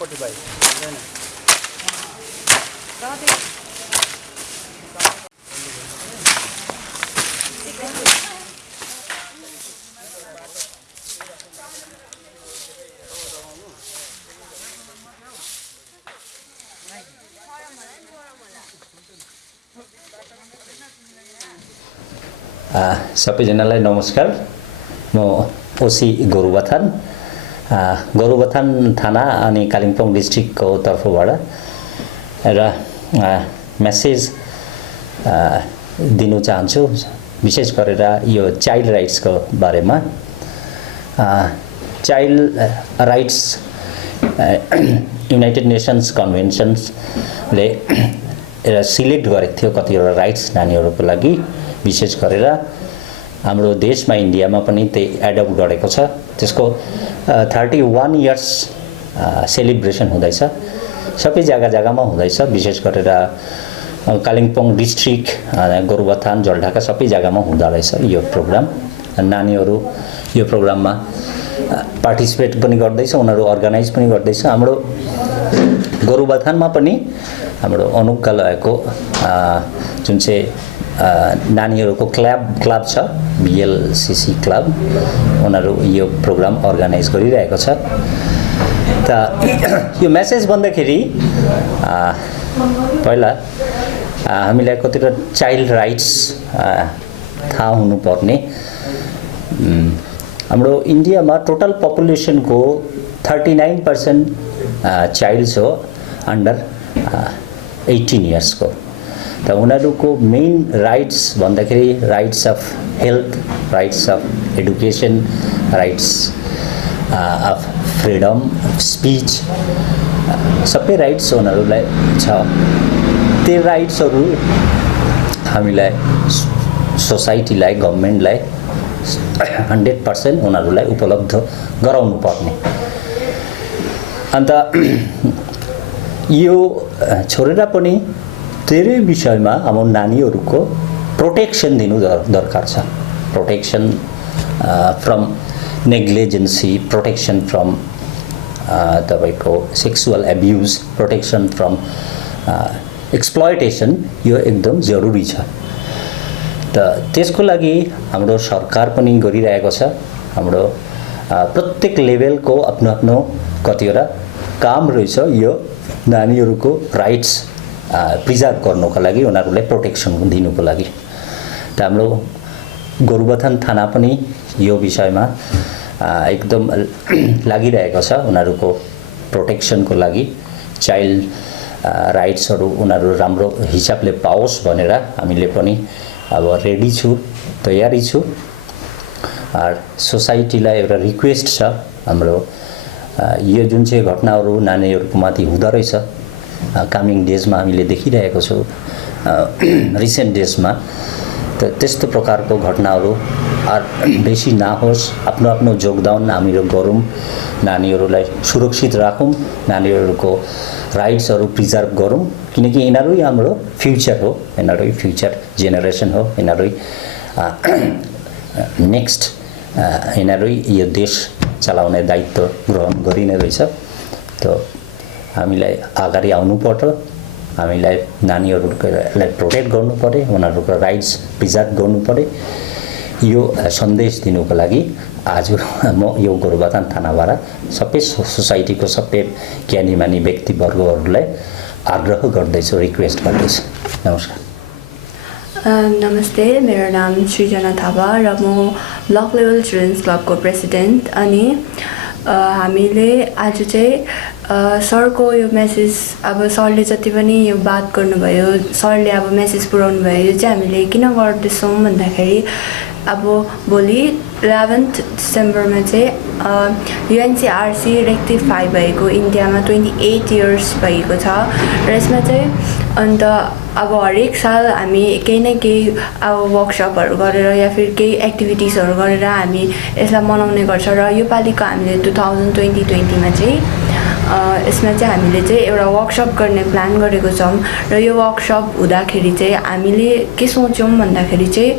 पट्टि भाइ हैन सबैजनालाई नमस्कार। म ओसी गोरुबथान थाना अनि कालिम्पोङ डिस्ट्रिक्टको तर्फबाट र मेसेज दिनु चाहन्छु, विशेष गरेर यो चाइल्ड राइट्सको बारेमा। चाइल्ड राइट्स युनाइटेड नेसन्स कन्भेन्सन्सले सिलेक्ट गरेको थियो कतिवटा राइट्स नानीहरूको लागि, विशेष गरेर हाम्रो देशमा इन्डियामा पनि त्यही एडप्ट गरेको छ। त्यसको 31 इयर्स सेलिब्रेसन हुँदैछ, सबै जग्गामा हुँदैछ। विशेष गरेर कालिम्पोङ डिस्ट्रिक्ट, गोरुबथान, जलढाका सबै जग्गामा हुँदो रहेछ यो प्रोग्राम। नानीहरू यो प्रोग्राममा पार्टिसिपेट पनि गर्दैछ, उनीहरू अर्गनाइज पनि गर्दैछ। हाम्रो गोरुबथानमा पनि हाम्रो अनुकालयको जुन चाहिँ नानीहरूको क्लब छ, BLCC क्लब, उनीहरू यो प्रोग्राम अर्गनाइज गरिरहेको छ। त यो मेसेज भन्दाखेरि पहिला हामीलाई कतिवटा चाइल्ड राइट्स थाहा हुनुपर्ने। हाम्रो इन्डियामा टोटल पपुलेसनको 39% चाइल्ड्स हो अन्डर 18 इयर्सको। त उनीहरूको मेन राइट्स भन्दाखेरि rights of health, rights of education, rights of freedom of speech, सबै राइट्स उनीहरूलाई छ। त्यो राइट्सहरू हामीलाई सोसाइटीलाई, गभर्मेन्टलाई 100% उनीहरूलाई उपलब्ध गराउनु पर्ने। अन्त यो छोडेर पनि धेरै विषयमा हाम्रो नानीहरूको प्रोटेक्सन दिनु दरकार छ। Protection from negligence, protection from तपाईको sexual abuse, protection from exploitation, यो एकदम जरुरी छ। त त्यसको लागि हाम्रो सरकार पनि गरिरहेको छ। हाम्रो प्रत्येक लेभलको आफ्नो कतिवटा काम रहेछ यो नानीहरूको राइट्स प्रिजर्भ गर्नुको लागि, उनीहरूलाई प्रोटेक्सन दिनुको लागि। त हाम्रो गोरुबथान थाना पनि यो विषयमा एकदम लागिरहेको छ। उनीहरूको प्रोटेक्सनको लागि चाइल्ड राइट्सहरू उनीहरू राम्रो हिसाबले पाओस् भनेर हामीले पनि अब रेडी छु, तयारी छु। सोसाइटीलाई एउटा रिक्वेस्ट छ, हाम्रो यो जुन चाहिँ घटनाहरू नानीहरूको माथि हुँदो रहेछ कमिङ डेजमा हामीले देखिरहेको छौँ, रिसेन्ट डेजमा। त त्यस्तो प्रकारको घटनाहरू बेसी नहोस्, आफ्नो योगदान हामीहरू गरौँ, नानीहरूलाई सुरक्षित राखौँ, नानीहरूको राइट्सहरू प्रिजर्भ गरौँ। किनकि यिनीहरू हाम्रो फ्युचर हो, यिनीहरू फ्युचर जेनेरेसन हो, यिनीहरू नेक्स्ट, यिनीहरू यो देश चलाउने दायित्व ग्रहण गरिने रहेछ। त हामीलाई अगाडि आउनु पर्यो, हामीलाई नानीहरूलाई प्रोटेक्ट गर्नु पर्यो, उनीहरूको राइट्स प्रिजर्भ गर्नु पर्यो। यो सन्देश दिनुको लागि आज म यो गोरुबथान थानाबाट सबै सोसाइटीको सबै ज्ञानीमानी व्यक्तिवर्गहरूलाई आग्रह गर्दैछु, रिक्वेस्ट गर्दैछु। नमस्कार। नमस्ते, मेरो नाम सृजना थापा र म ब्लक लेभल चिल्ड्रेन्स क्लबको प्रेसिडेन्ट। अनि हामीले आज चाहिँ सरको यो मेसेज, अब सरले जति पनि यो बात गर्नुभयो, सरले अब मेसेज पुर्याउनु भयो, यो चाहिँ हामीले किन गर्दैछौँ भन्दाखेरि अब भोलि 11 डिसेम्बरमा चाहिँ UNCRC रेक्टिफाई भएको इन्डियामा 28 इयर्स भएको छ। र यसमा चाहिँ अन्त अब हरेक साल हामी केही न केही अब वर्कसपहरू गरेर या फिर केही एक्टिभिटिजहरू गरेर हामी यसलाई मनाउने गर्छ। र यो पालिको हामीले 2020मा चाहिँ यसमा चाहिँ हामीले चाहिँ एउटा वर्कसप गर्ने प्लान गरेको छौँ। र यो वर्कसप हुँदाखेरि चाहिँ हामीले के सोच्यौँ भन्दाखेरि चाहिँ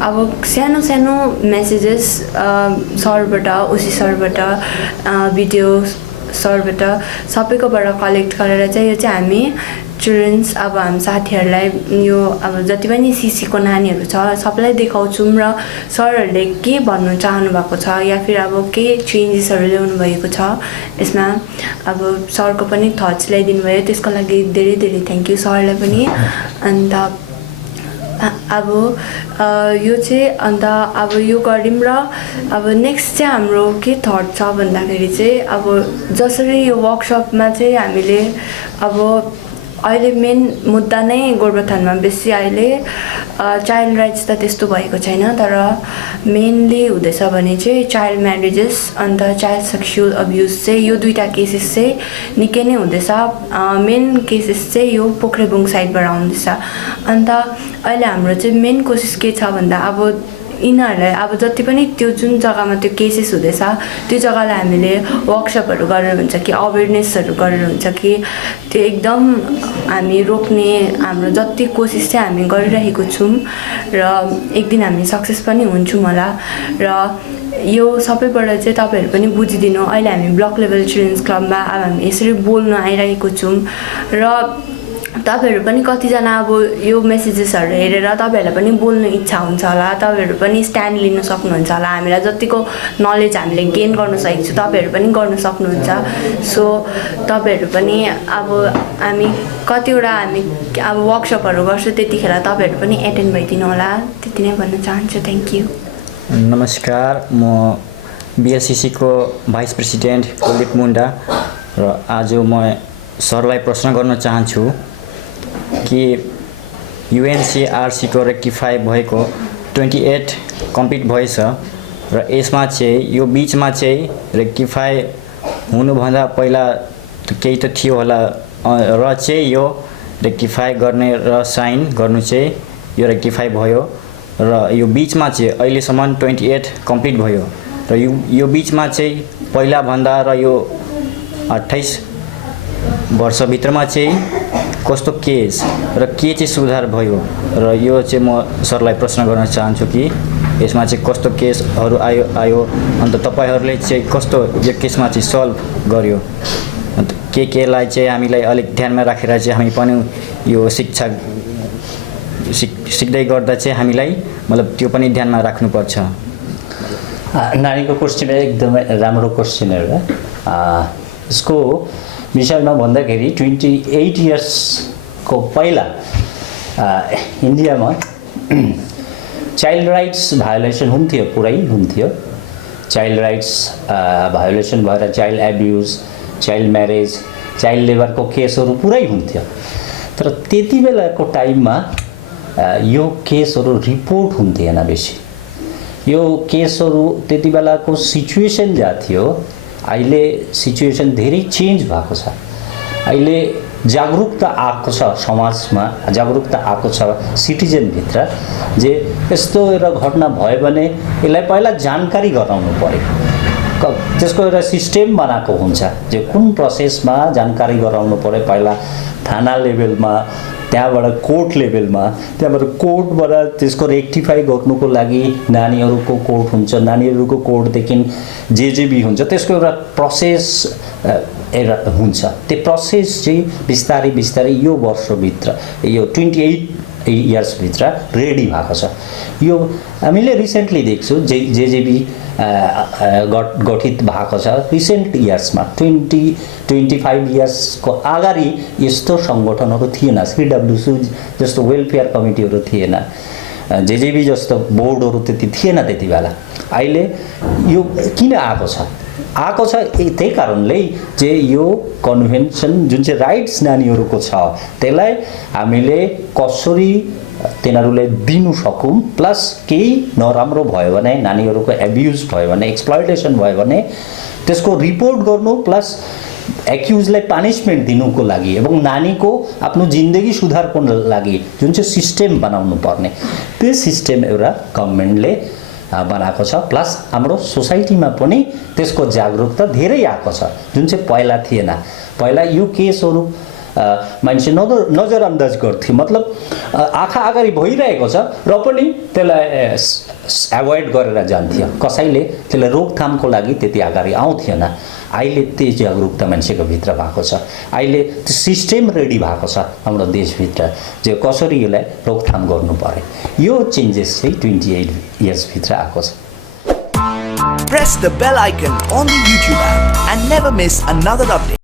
अब सानो सानो मेसेजेस सरबाट, ओसी सरबाट भिडियो सरबाट सबैकोबाट कलेक्ट गरेर चाहिँ यो चाहिँ हामी चिल्ड्रेन्स अब हामी साथीहरूलाई यो अब जति पनि सिसीको नानीहरू छ सबैलाई देखाउँछौँ र सरहरूले के भन्नु चाहनु भएको छ या फिर अब के चेन्जेसहरू ल्याउनु भएको छ यसमा अब सरको पनि थट्स ल्याइदिनु भयो त्यसको लागि धेरै धेरै थ्याङ्क यू सरलाई पनि अन्त अब यो चाहिँ अन्त अब यो गऱ्यौँ र अब नेक्स्ट चाहिँ हाम्रो के थट छ भन्दाखेरि चाहिँ अब जसरी यो वर्कसपमा चाहिँ हामीले अब अहिले मेन मुद्दा नै गोरुबथानमा बेसी अहिले चाइल्ड राइट्स त त्यस्तो भएको छैन तर मेनली हुँदैछ भने चाहिँ चाइल्ड म्यारेजेस अन्त चाइल्ड सेक्सुअल अब्युज चाहिँ यो दुईवटा केसेस चाहिँ निकै नै हुँदैछ मेन केसेस चाहिँ यो पोख्रेबुङ साइडबाट आउँदैछ अन्त अहिले हाम्रो चाहिँ मेन कोसिस के छ भन्दा अब यिनीहरूलाई अब जति पनि त्यो जुन जग्गामा त्यो केसेस हुँदैछ त्यो जग्गालाई हामीले वर्कसपहरू गरेर हुन्छ कि अवेरनेसहरू गरेर हुन्छ कि त्यो एकदम हामी रोक्ने हाम्रो जति कोसिस चाहिँ हामी गरिरहेको छौँ र एक दिन हामी सक्सेस पनि हुन्छौँ होला र यो सबैबाट चाहिँ तपाईँहरू पनि बुझिदिनु अहिले हामी ब्लक लेभल चिल्ड्रेन्स क्लबमा अब हामी यसरी बोल्न आइरहेको छौँ र तपाईँहरू पनि कतिजना अब यो मेसेजेसहरू हेरेर तपाईँहरूलाई पनि बोल्नु इच्छा हुन्छ होला तपाईँहरू पनि स्ट्यान्ड लिन सक्नुहुन्छ होला हामीलाई जतिको नलेज हामीले गेन गर्न सकेको छु तपाईँहरू पनि गर्न सक्नुहुन्छ सो तपाईँहरू पनि अब हामी कतिवटा हामी अब वर्कसपहरू गर्छौँ त्यतिखेर तपाईँहरू पनि एटेन्ड भइदिनु होला त्यति नै भन्न चाहन्छु थ्याङ्क यू नमस्कार म बिएससिसीको भाइस प्रेसिडेन्ट कुलदीप मुन्डा र आज म सरलाई प्रश्न गर्न चाहन्छु कि युएनसीआरसीको रेक्टिफाई भएको 28 कम्प्लिट भएछ र यसमा चाहिँ यो बिचमा चाहिँ रेक्टिफाई हुनुभन्दा पहिला केही त थियो होला र चाहिँ यो रेक्टिफाई गर्ने र साइन गर्नु चाहिँ यो रेक्टिफाई भयो र यो बिचमा चाहिँ अहिलेसम्म 28 कम्प्लिट भयो र यो बिचमा चाहिँ पहिलाभन्दा र यो 28 वर्षभित्रमा चाहिँ कस्तो केस र के चाहिँ सुधार भयो र यो चाहिँ म सरलाई प्रश्न गर्न चाहन्छु कि यसमा चाहिँ कस्तो केसहरू आयो अन्त तपाईँहरूले चाहिँ कस्तो यो केसमा चाहिँ सल्भ गर्यो अन्त केलाई चाहिँ हामीलाई अलिक ध्यानमा राखेर चाहिँ हामी पनि यो शिक्षा सिक्दै गर्दा चाहिँ हामीलाई मतलब त्यो पनि ध्यानमा राख्नुपर्छ नानीको क्वेसन एकदमै राम्रो क्वेसन हो यसको विषयमा भन्दाखेरि 28 इयर्सको पहिला इन्डियामा चाइल्ड राइट्स भायोलेसन हुन्थ्यो पुरै हुन्थ्यो चाइल्ड राइट्स भायोलेसन भएर child abuse child marriage child लेबरको केसहरू पुरै हुन्थ्यो तर त्यति बेलाको टाइममा यो केसहरू रिपोर्ट हुन्थेन बेसी यो केसहरू त्यति बेलाको सिचुएसन जहाँ थियो अहिले सिचुएसन धेरै चेन्ज भएको छ अहिले जागरुकता आएको छ समाजमा जागरुकता आएको छ सिटिजनभित्र जे यस्तो एउटा घटना भयो भने यसलाई पहिला जानकारी गराउनु पर्यो त्यसको एउटा सिस्टम बनाएको हुन्छ जे कुन प्रोसेसमा जानकारी गराउनु पर्यो पहिला थाना लेभलमा त्यहाँबाट कोर्ट लेभलमा त्यहाँबाट कोर्टबाट त्यसको रेक्टिफाई गर्नुको लागि नानीहरूको कोर्ट हुन्छ नानीहरूको कोर्टदेखि जेजेबी हुन्छ त्यसको एउटा प्रोसेस एउटा हुन्छ त्यो प्रोसेस चाहिँ बिस्तारै बिस्तारै यो वर्षभित्र यो 28 इयर्सभित्र रेडी भएको छ यो हामीले रिसेन्टली देख्छौँ जेजेबी गठित भएको छ रिसेन्ट इयर्समा 25 इयर्सको अगाडि यस्तो सङ्गठनहरू थिएन सिडब्ल्युसी जस्तो वेलफेयर कमिटीहरू थिएन जेजेबी जस्तो बोर्डहरू त्यति थिएन त्यति बेला अहिले यो किन आएको छ त्यही कारणले जे यो कन्भेन्सन जुन चाहिँ राइट्स नानीहरूको छ त्यसलाई हामीले कसरी तिनीहरूलाई दिनु सकौँ प्लस केही नराम्रो भयो भने नानीहरूको एब्युज भयो भने एक्सप्लोइटेसन भयो भने त्यसको रिपोर्ट गर्नु प्लस एक्युजलाई पनिसमेन्ट दिनुको लागि एवं नानीको आफ्नो जिन्दगी सुधारको लागि जुन चाहिँ सिस्टम बनाउनु पर्ने त्यो सिस्टम एउटा गभर्नमेन्टले बनाएको छ प्लस हाम्रो सोसाइटीमा पनि त्यसको जागरुकता धेरै आएको छ जुन चाहिँ पहिला थिएन पहिला यो केसहरू मान्छे नजरअन्दाज गर्थ्यो मतलब आँखा अगाडि भइरहेको छ र पनि त्यसलाई एभोइड गरेर जान्थ्यो कसैले त्यसलाई रोकथामको लागि त्यति अगाडि आउँथेन अहिले त्यो जागरुकता मान्छेको भित्र भएको छ। अहिले त्यो सिस्टम रेडी भएको छ हाम्रो देशभित्र जो कसरी यसलाई रोकथाम गर्नु पर्यो। यो चेन्जेस चाहिँ 28 इयर्सभित्र आएको छ। Press the bell icon on the YouTube app and never miss another update.